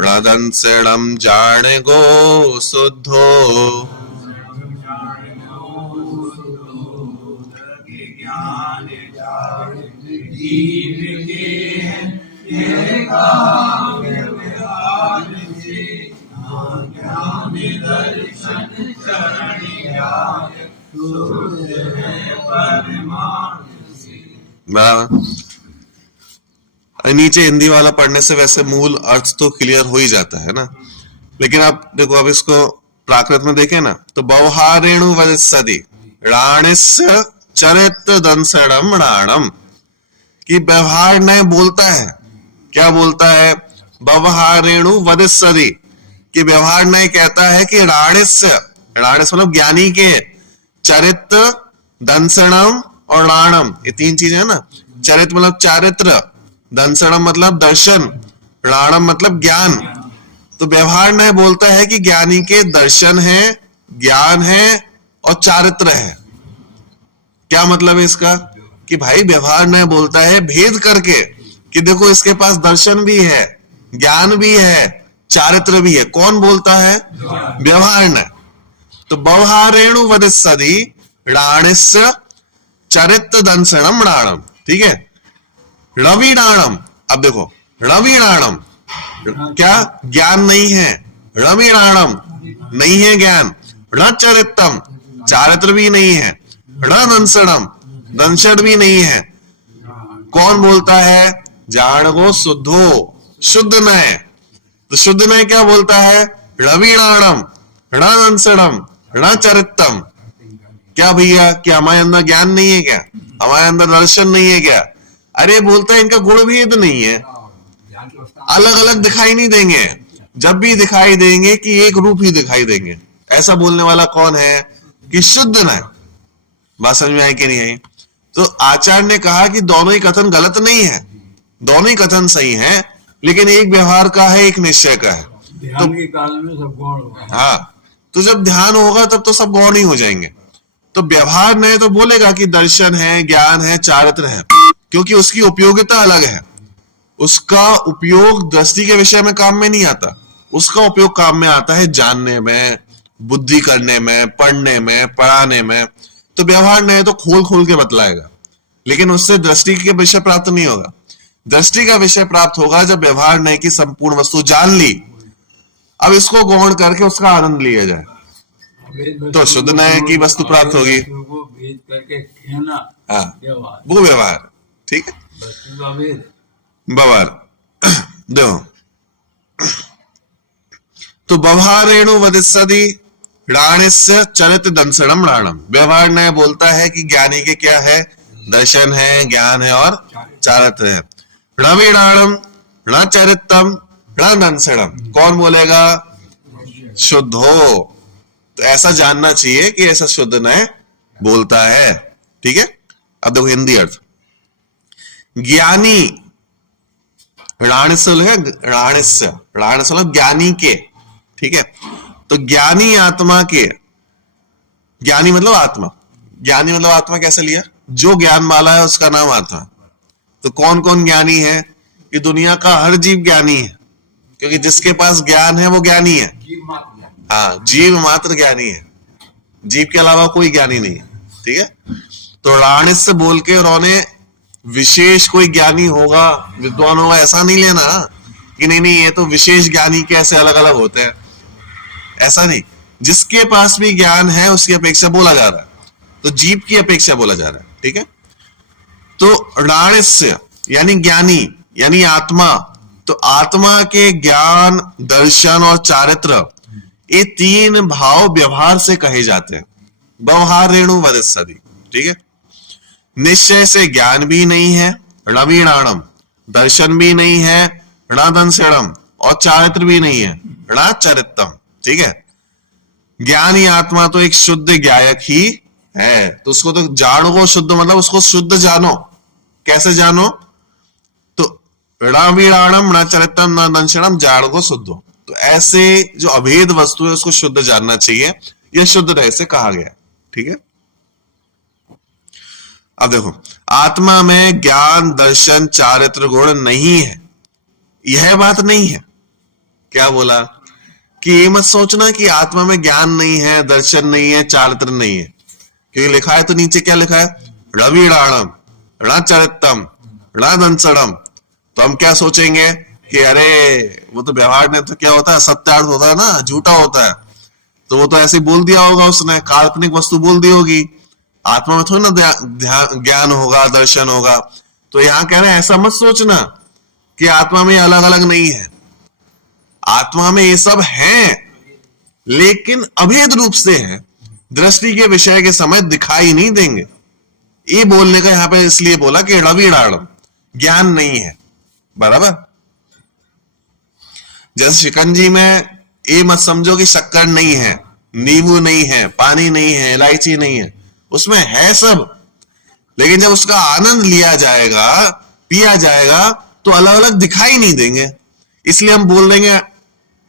रदंसणं जाने गो शुद्धो नीचे हिंदी वाला पढ़ने से वैसे मूल अर्थ तो क्लियर हो ही जाता है ना, लेकिन आप देखो, अब इसको प्राकृत में देखें ना, तो व्यवहारेणु वदिस्सदि राणिस्य चरित दंसणम राणम, कि व्यवहार न बोलता है। क्या बोलता है? व्यवहारेणु वदिस्सदि, कि व्यवहार न कहता है कि राणिस्य, राणिस मतलब ज्ञानी के, चरित दंसणम और राणम, ये 3 चीजें है ना। चरित मतलब चारित्र, दंसणम मतलब दर्शन, राणम मतलब ज्ञान। तो व्यवहार न बोलता है कि ज्ञानी के दर्शन है, ज्ञान है और चारित्र है। क्या मतलब है इसका? कि भाई व्यवहार न बोलता है भेद करके कि देखो इसके पास दर्शन भी है, ज्ञान भी है, चारित्र भी है। कौन बोलता है? व्यवहार न। तो व्यवहारेणु वदिस्सदि राणिस्य चरित दंसणम राणम। ठीक है, रवीणाणम, अब देखो रवीणाणम क्या? ज्ञान नहीं है, रवीणाणम नहीं है ज्ञान, न चरितम चारित्र भी नहीं है, न दंसणम दंसण भी नहीं है। कौन बोलता है? जाणगो शुद्धो, शुद्ध नय। तो शुद्ध नय क्या बोलता है? रवीणाणम न दंसणम न चरितम। क्या भैया, क्या हमारे अंदर ज्ञान नहीं है क्या? हमारे अंदर दर्शन नहीं है क्या? अरे बोलता है इनका गुण भेद नहीं है, अलग अलग दिखाई नहीं देंगे, जब भी दिखाई देंगे कि एक रूप ही दिखाई देंगे। ऐसा बोलने वाला कौन है? कि शुद्ध न। बात समझ में आई कि नहीं आई? तो आचार्य ने कहा कि दोनों ही कथन गलत नहीं है, दोनों ही कथन सही हैं, लेकिन एक व्यवहार का है, एक निश्चय का है। ध्यान के काल में सब गौण होगा। हाँ, तो जब ध्यान होगा तब तो सब गौण ही हो जाएंगे। तो व्यवहार नहीं तो बोलेगा कि दर्शन है, ज्ञान है, चारित्र है, क्योंकि उसकी उपयोगिता अलग है। उसका उपयोग दृष्टि के विषय में काम में नहीं आता, उसका उपयोग काम में आता है जानने में, बुद्धि करने में, पढ़ने में, पढ़ाने में। तो व्यवहार नहीं तो खोल खोल के बतलाएगा, लेकिन उससे दृष्टि के विषय प्राप्त नहीं होगा। दृष्टि का विषय प्राप्त होगा जब व्यवहार नय की संपूर्ण वस्तु जान ली, अब इसको गौण करके उसका आनंद लिया जाए तो शुद्ध नय की वस्तु प्राप्त होगी। को भेद करके कहना हाँ, व्यवहार, वो व्यवहार, ठीक है, वस्तु का भेद। व्यवहार। देखो, तो व्यवहारेणु वदिष्यति राणस्य चरित दंसनम राणम। व्यवहार नय बोलता है कि ज्ञानी के क्या है, दर्शन है, ज्ञान है और चारित्र है। रणवीराणम ण चरितम ण दंसनम, कौन बोलेगा, शुद्ध हो, तो ऐसा जानना चाहिए कि ऐसा शुद्ध नय बोलता है, ठीक है। अब देखो हिंदी अर्थ, ज्ञानी राणसल है, राणस्य ज्ञानी के, ठीक है। तो ज्ञानी आत्मा के, ज्ञानी मतलब आत्मा, ज्ञानी मतलब आत्मा कैसे लिया, जो ज्ञान वाला है उसका नाम आत्मा। तो कौन कौन ज्ञानी है, कि दुनिया का हर जीव ज्ञानी है, क्योंकि जिसके पास ज्ञान है वो ज्ञानी है। हाँ, जीव मात्र ज्ञानी है, जीव के अलावा कोई ज्ञानी नहीं है, ठीक है। तो राणिस से बोल के उन्होंने विशेष कोई ज्ञानी होगा, विद्वान होगा, ऐसा नहीं लेना कि नहीं नहीं ये तो विशेष ज्ञानी कैसे अलग अलग होते हैं, ऐसा नहीं। जिसके पास भी ज्ञान है उसकी अपेक्षा बोला जा रहा है, तो जीव की अपेक्षा बोला जा रहा है, ठीक है। तो राणिस्य यानी ज्ञानी यानी आत्मा, तो आत्मा के ज्ञान, दर्शन और चारित्र, ये तीन भाव व्यवहार से कहे जाते हैं। व्यवहार रेणु वदिष्यति, ठीक है। निश्चय से ज्ञान भी नहीं है, णवीणाणम दर्शन भी नहीं है, णदंसणम और चारित्र भी नहीं है, णचरितम, ठीक है। ज्ञानी आत्मा तो एक शुद्ध ज्ञायक ही है, तो उसको तो जानो शुद्ध, मतलब उसको शुद्ध जानो। कैसे जानो, तो णवीणाणम णचरितम णदंसणम जानो को शुद्ध हो। तो ऐसे जो अभेद वस्तु है उसको शुद्ध जानना चाहिए, यह शुद्ध रह से कहा गया, ठीक है। अब देखो, आत्मा में ज्ञान, दर्शन, चारित्र गुण नहीं है, यह बात नहीं है। क्या बोला कि ये मत सोचना कि आत्मा में ज्ञान नहीं है, दर्शन नहीं है, चारित्र नहीं है, क्योंकि लिखा है तो नीचे क्या लिखा है, रविराणम रणचरितम रणदंसणम। तो हम क्या सोचेंगे कि अरे वो तो व्यवहार में तो क्या होता है, सत्यार्थ होता है ना, झूठा होता है, तो वो तो ऐसे बोल दिया होगा, उसने काल्पनिक वस्तु बोल दी होगी, आत्मा में थोड़ी ना ज्ञान होगा, दर्शन होगा। तो यहां कह रहे हैं ऐसा मत सोचना कि आत्मा में अलग अलग नहीं है, आत्मा में ये सब है, लेकिन अभेद रूप से है, दृष्टि के विषय के समय दिखाई नहीं देंगे। ये बोलने का यहां पे इसलिए बोला कि रविराणम ज्ञान नहीं है, बराबर। जैसे शिकंजी में ये मत समझो कि शक्कर नहीं है, नींबू नहीं है, पानी नहीं है, इलायची नहीं है, उसमें है सब, लेकिन जब उसका आनंद लिया जाएगा, पिया जाएगा, तो अलग अलग दिखाई नहीं देंगे। इसलिए हम बोल देंगे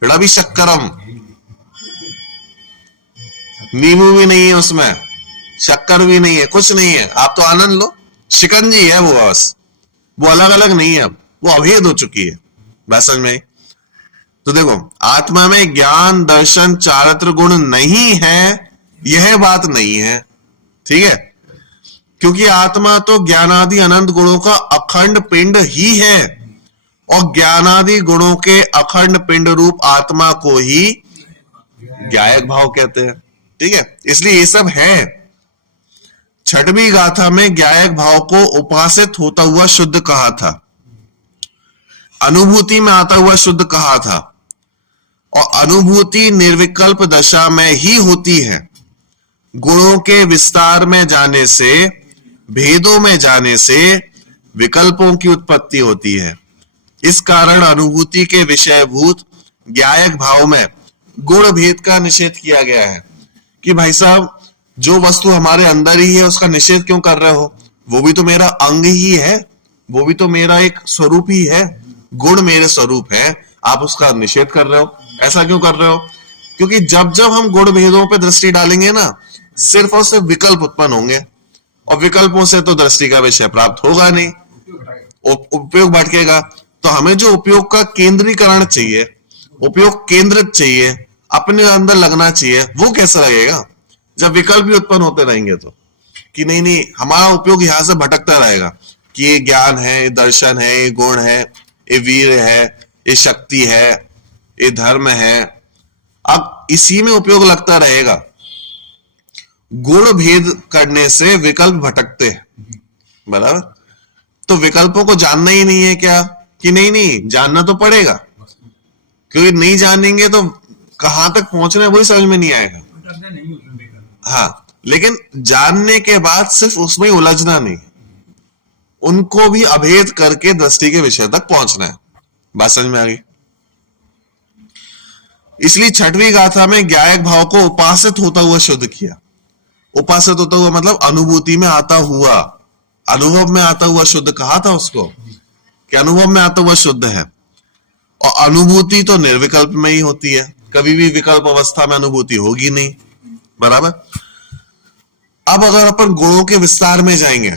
रवि शक्करम, नींबू भी नहीं है उसमें, शक्कर भी नहीं है, कुछ नहीं है, आप तो आनंद लो। शिकंजी है वो, बस वो अलग अलग नहीं है, अब वो अभेद हो चुकी है, बात समझ में आई। तो देखो, आत्मा में ज्ञान, दर्शन, चारित्र गुण नहीं है, यह बात नहीं है, ठीक है, क्योंकि आत्मा तो ज्ञानादि अनंत गुणों का अखंड पिंड ही है, और ज्ञानादि गुणों के अखंड पिंड रूप आत्मा को ही ज्ञायक भाव कहते हैं, ठीक है। इसलिए ये सब है। छठवीं गाथा में ज्ञायक भाव को उपासित होता हुआ शुद्ध कहा था, अनुभूति में आता हुआ शुद्ध कहा था, और अनुभूति निर्विकल्प दशा में ही होती है। गुणों के विस्तार में जाने से, भेदों में जाने से विकल्पों की उत्पत्ति होती है। इस कारण अनुभूति के विषयभूत ज्ञायक भाव में गुण भेद का निषेध किया गया है। कि भाई साहब, जो वस्तु हमारे अंदर ही है उसका निषेध क्यों कर रहे हो, वो भी तो मेरा अंग ही है, वो भी तो मेरा एक स्वरूप ही है, गुण मेरे स्वरूप है, आप उसका निषेध कर रहे हो। ऐसा क्यों कर रहे हो, क्योंकि जब जब हम गुण भेदों पे दृष्टि डालेंगे ना, सिर्फ और सिर्फ विकल्प उत्पन्न होंगे, और विकल्पों से तो दृष्टि का विषय प्राप्त होगा नहीं, उपयोग भटकेगा। तो हमें जो उपयोग का केंद्रीकरण चाहिए, उपयोग केंद्रित चाहिए, अपने अंदर लगना चाहिए, वो कैसे लगेगा जब विकल्प भी उत्पन्न होते रहेंगे। तो कि नहीं नहीं, हमारा उपयोग यहां से भटकता रहेगा कि ये ज्ञान है, ये दर्शन है, ये गुण है, ये वीर है, ये शक्ति है, ये धर्म है। अब इसी में उपयोग लगता रहेगा। गुण भेद करने से विकल्प भटकते हैं, बराबर। तो विकल्पों को जानना ही नहीं है क्या? कि नहीं नहीं जानना तो पड़ेगा, क्योंकि नहीं जानेंगे तो कहां तक पहुंचना है वही समझ में नहीं आएगा। भटकना नहीं उसमें विकल्प। हाँ, लेकिन जानने के बाद सिर्फ उसमें ही उलझना नहीं, उनको भी अभेद करके दृष्टि के विषय तक पहुंचना है। बात समझ में आ गई? इसलिए छठवीं गाथा में ज्ञायक भाव को उपासित होता हुआ शुद्ध किया। उपासित होता हुआ मतलब अनुभूति में आता हुआ, अनुभव में आता हुआ शुद्ध कहा था उसको कि अनुभव में आता हुआ शुद्ध है। और अनुभूति तो निर्विकल्प में ही होती है, कभी भी विकल्प अवस्था में अनुभूति होगी नहीं, बराबर। अब अगर अपन गुणों के विस्तार में जाएंगे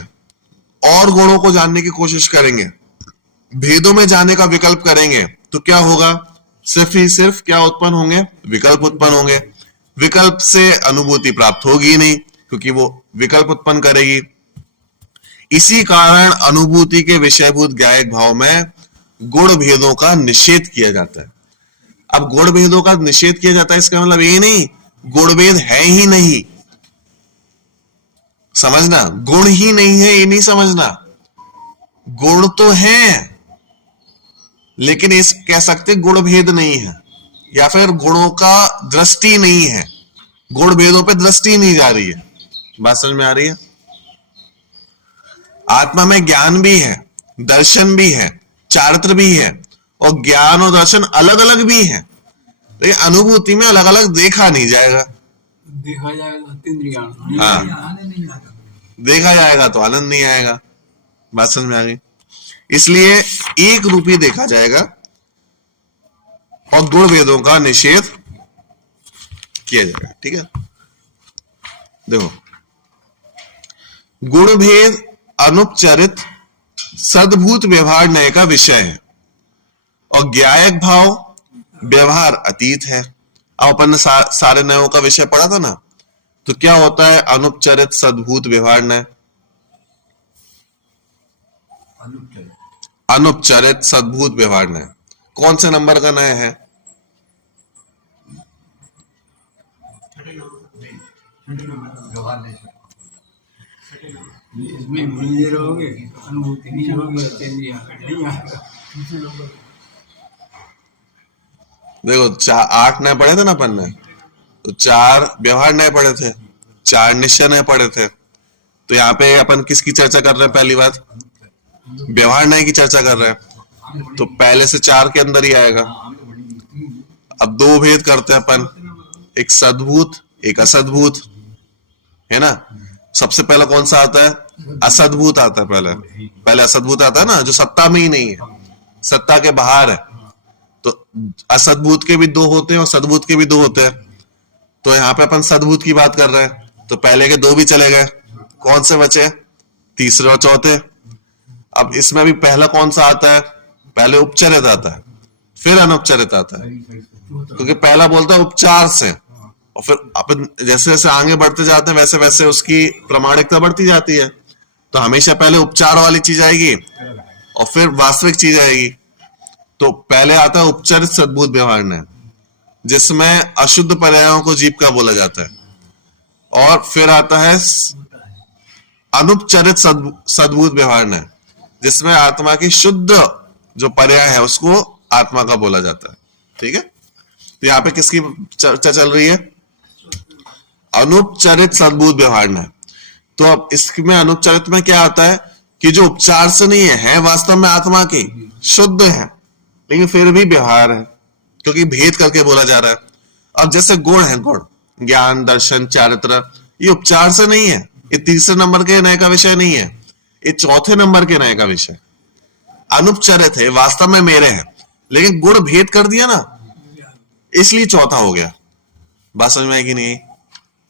और गुणों को जानने की कोशिश करेंगे, भेदों में जाने का विकल्प करेंगे, तो क्या होगा? सिर्फ ही सिर्फ क्या उत्पन्न होंगे? विकल्प उत्पन्न होंगे। विकल्प से अनुभूति प्राप्त होगी नहीं, क्योंकि वो विकल्प उत्पन्न करेगी। इसी कारण अनुभूति के विषयभूत ज्ञायक भाव में गुण भेदों का निषेध किया जाता है। अब गुण भेदों का निषेध किया जाता है, इसका मतलब ये नहीं गुण भेद है ही नहीं, समझना। गुण ही नहीं है ये नहीं समझना, गुण तो है लेकिन इस कह सकते गुण भेद नहीं है, या फिर गुणों का दृष्टि नहीं है, गुण भेदों पे दृष्टि नहीं जा रही है। बात समझ में आ रही है? आत्मा में ज्ञान भी है, दर्शन भी है, चारित्र भी है, और ज्ञान और दर्शन अलग अलग भी है, लेकिन अनुभूति में अलग अलग देखा नहीं जाएगा। देखा जाएगा तो इंद्रियां। हाँ, आनंद नहीं आता। देखा जाएगा तो आनंद नहीं आएगा। बात समझ में आ गई? इसलिए एक रूप ही देखा जाएगा और गुण भेदों का निषेध किया जाएगा। ठीक है, देखो, गुण भेद अनुपचरित सद्भूत व्यवहार नय का विषय है और ज्ञायक भाव व्यवहार अतीत है। अब अपन ने सारे नयों का विषय पढ़ा था ना, तो क्या होता है अनुपचरित सद्भूत व्यवहार नय? अनुपचरित सद्भूत व्यवहार नय कौन से नंबर का नय है? इसमें मिले रहोगे अनुभूति नहीं होगी, इंद्रियां नहीं आएगा। देखो 8 नए पढ़े थे ना अपन ने, तो 4 व्यवहार नए पढ़े थे, 4 निश्चय नए पढ़े थे। तो यहाँ पे अपन किसकी चर्चा कर रहे हैं? पहली बात व्यवहार नए की चर्चा कर रहे हैं, तो पहले से 4 के अंदर ही आएगा। अब 2 भेद करते हैं अपन, एक सद्भूत एक असद्भूत, है ना। सबसे पहला कौन सा आता है? असद्भूत आता है। पहले असद्भूत आता है ना, जो सत्ता में ही नहीं है, सत्ता के बाहर है। तो असद्भूत के भी 2 होते हैं और सद्भूत के भी 2 होते हैं। तो यहाँ पे अपन सद्भूत की बात कर रहे हैं, तो पहले के 2 भी चले गए, कौन से बचे? तीसरे और चौथे। अब इसमें भी पहला कौन सा आता है? पहले उपचरित आता है, फिर अनुपचरित आता है, क्योंकि पहला बोलता है उपचार से, और फिर अपन जैसे जैसे आगे बढ़ते जाते हैं वैसे वैसे उसकी प्रामाणिकता बढ़ती जाती है। तो हमेशा पहले उपचार वाली चीज आएगी और फिर वास्तविक चीज आएगी। तो पहले आता है उपचरित सद्भूत व्यवहार नय, जिसमें अशुद्ध पर्यायों को जीव का बोला जाता है, और फिर आता है अनुपचरित सद्भूत व्यवहार नय, जिसमें आत्मा की शुद्ध जो पर्याय है उसको आत्मा का बोला जाता है। ठीक है, तो यहाँ पे किसकी चर्चा चल रही है? अनुपचरित सद्भूत व्यवहार नय। तो अब इसमें अनुपचरित में क्या आता है कि जो उपचार से नहीं है वास्तव में आत्मा की शुद्ध है, लेकिन फिर भी व्यवहार है, क्योंकि भेद करके बोला जा रहा है। अब जैसे गुण है, गुण ज्ञान दर्शन चारित्र, ये उपचार से नहीं है, ये तीसरे नंबर के नय का विषय नहीं है, ये चौथे नंबर के नय का विषय। अनुपचरित है, वास्तव में मेरे हैं, लेकिन गुण भेद कर दिया ना, इसलिए चौथा हो गया। बात समझ में आएगी?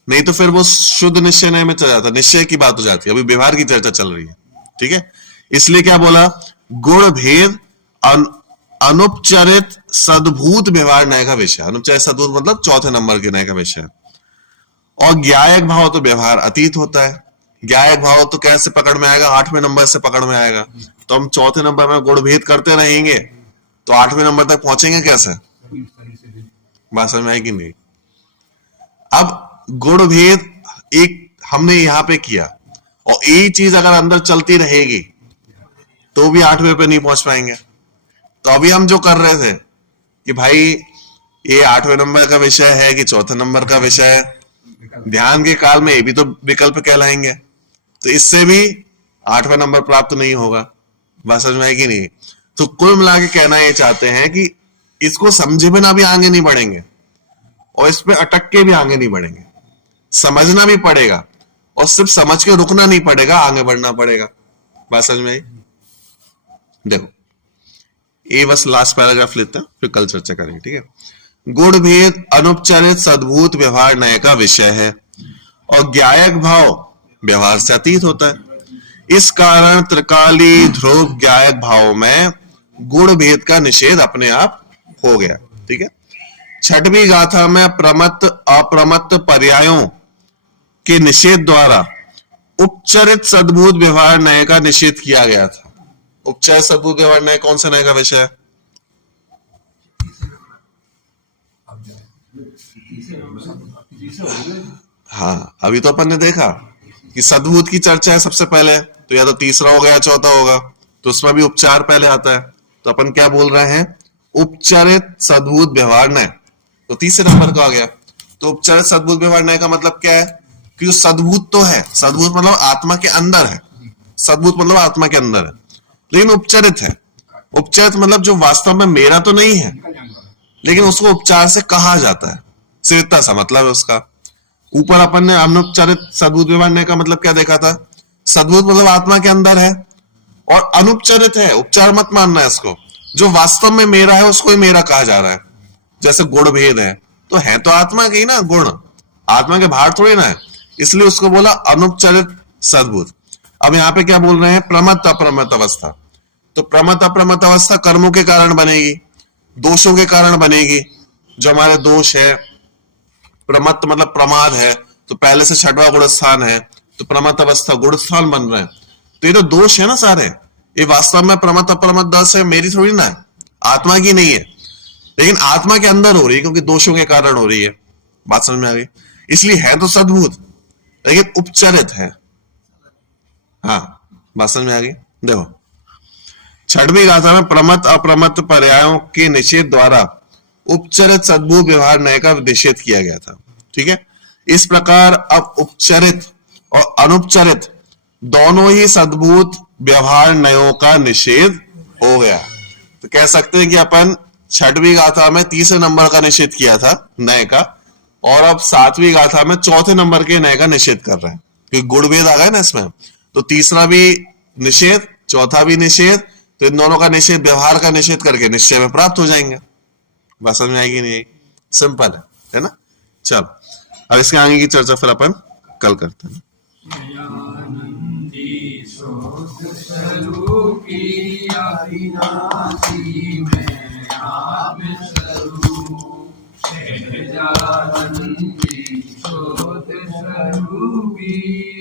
नहीं तो फिर वो शुद्ध निश्चय नय में चला जाता, निश्चय की बात हो जाती है। अभी व्यवहार की चर्चा चल रही है। ठीक है, इसलिए क्या बोला? गुण भेद अनुपचरित सद्भूत व्यवहार नय का विषय। अनुपचरित सद्भूत मतलब चौथे नंबर के नय का विषय। और ज्ञायक भाव तो व्यवहार अतीत होता है, ज्ञायक भाव तो कैसे पकड़ में आएगा? 8वें नंबर से पकड़ में आएगा। तो हम चौथे नंबर में गुण भेद करते रहेंगे तो 8वें नंबर तक पहुंचेंगे कैसे? बात समझ में आएगी नहीं? अब गुण भेद एक हमने यहां पे किया और यही चीज अगर अंदर चलती रहेगी तो भी 8वें पे नहीं पहुंच पाएंगे। तो अभी हम जो कर रहे थे कि भाई ये 8वें नंबर का विषय है कि चौथे नंबर का विषय है, ध्यान के काल में ये भी तो विकल्प कहलाएंगे, तो इससे भी 8वां नंबर प्राप्त नहीं होगा। बात समझ में आएगी नहीं? तो कुल मिला के कहना ये चाहते हैं कि इसको समझे बिना भी आगे नहीं बढ़ेंगे और इस पे अटक के भी आगे नहीं बढ़ेंगे, समझना भी पड़ेगा और सिर्फ समझ के रुकना नहीं पड़ेगा, आगे बढ़ना पड़ेगा। बात समझ में आई? देखो ये बस लास्ट पैराग्राफ लेते हैं, फिर कल चर्चा करेंगे, ठीक है। गुण भेद अनुपचारित सद्भूत व्यवहार नय का विषय है और ज्ञायक भाव व्यवहार से अतीत होता है। इस कारण त्रिकाली ध्रुव ज्ञायक भाव में गुण भेद का निषेध अपने आप हो गया, ठीक है। छठवीं गाथा में प्रमत्त अप्रमत्त पर्यायों के निषेध द्वारा उपचरित सद्भूत व्यवहार नय का निषेध किया गया था। उपचरित सद्भूत व्यवहार नय कौन से नय का विषय है? हाँ, अभी तो अपन ने देखा कि सद्भूत की चर्चा है सबसे पहले, तो या तो तीसरा होगा या चौथा होगा, तो उसमें भी उपचार पहले आता है। तो अपन क्या बोल रहे हैं? उपचारित सद्भूत व्यवहार नय, तो तीसरे नंबर का आ गया। तो उपचारित सद्भूत व्यवहार नय का मतलब क्या है? कि जो सद्भूत तो है, सद्भूत मतलब आत्मा के अंदर है, सद्भूत मतलब आत्मा के अंदर है, लेकिन उपचारित है। उपचारित मतलब जो वास्तव में मेरा तो नहीं है, लेकिन उसको उपचार से कहा जाता है, सिर्फ इतना सा मतलब है उसका। ऊपर अपन ने अनुपचारित सद्भूत व्यवहार नय का मतलब क्या देखा था? सद्भूत मतलब आत्मा के अंदर है और अनुपचारित है, उपचार मत मानना है इसको, जो वास्तव में मेरा है उसको ही मेरा कहा जा रहा है। जैसे गुण भेद है तो है तो आत्मा के ही ना, गुण आत्मा के बाहर थोड़ी ना है, इसलिए उसको बोला अनुपचारित सद्भूत। अब यहाँ पे क्या बोल रहे हैं? प्रमत्त अप्रमत्त अवस्था। तो प्रमत्त अप्रमत्त अवस्था कर्मों के कारण बनेगी, दोषों के कारण बनेगी। जो हमारे दोष है, प्रमत्त मतलब प्रमाद है, तो पहले से छठवां गुण स्थान है, तो प्रमत्त अवस्था गुण स्थान बन रहे हैं। तो ये तो दोष है ना सारे, ये वास्तव में प्रमत्त अप्रमत्त दस है, मेरी थोड़ी ना है, आत्मा की नहीं है, लेकिन आत्मा के अंदर हो रही है क्योंकि दोषों के कारण हो रही है। बात समझ में आ गई? इसलिए है तो सद्भूत, लेकिन उपचरित है। हाँ, बात समझ में आ गई? देखो छठवीं गाथा में प्रमत्त अप्रमत्त पर्यायों के निषेध द्वारा उपचरित सद्भूत व्यवहार नय का निषेध किया गया था, ठीक है। इस प्रकार अब उपचरित और अनुपचरित दोनों ही सद्भूत व्यवहार नयों का निषेध हो गया। तो कह सकते हैं कि अपन छठवीं गाथा में तीसरे नंबर का निषेध किया था नय का, और अब सातवीं गाथा में चौथे नंबर के नय का निषेध कर रहे हैं, क्योंकि गुण भेद आ गया ना इसमें। तो तीसरा भी निषेध, चौथा भी निषेध, तो इन दोनों का निषेध व्यवहार का निषेध करके निश्चय में प्राप्त हो जाएंगे। बात समझ में आएगी नहीं? सिंपल है ना? चलो अब इसके आगे की चर्चा फिर अपन कल करते हैं।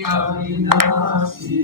अविनाशी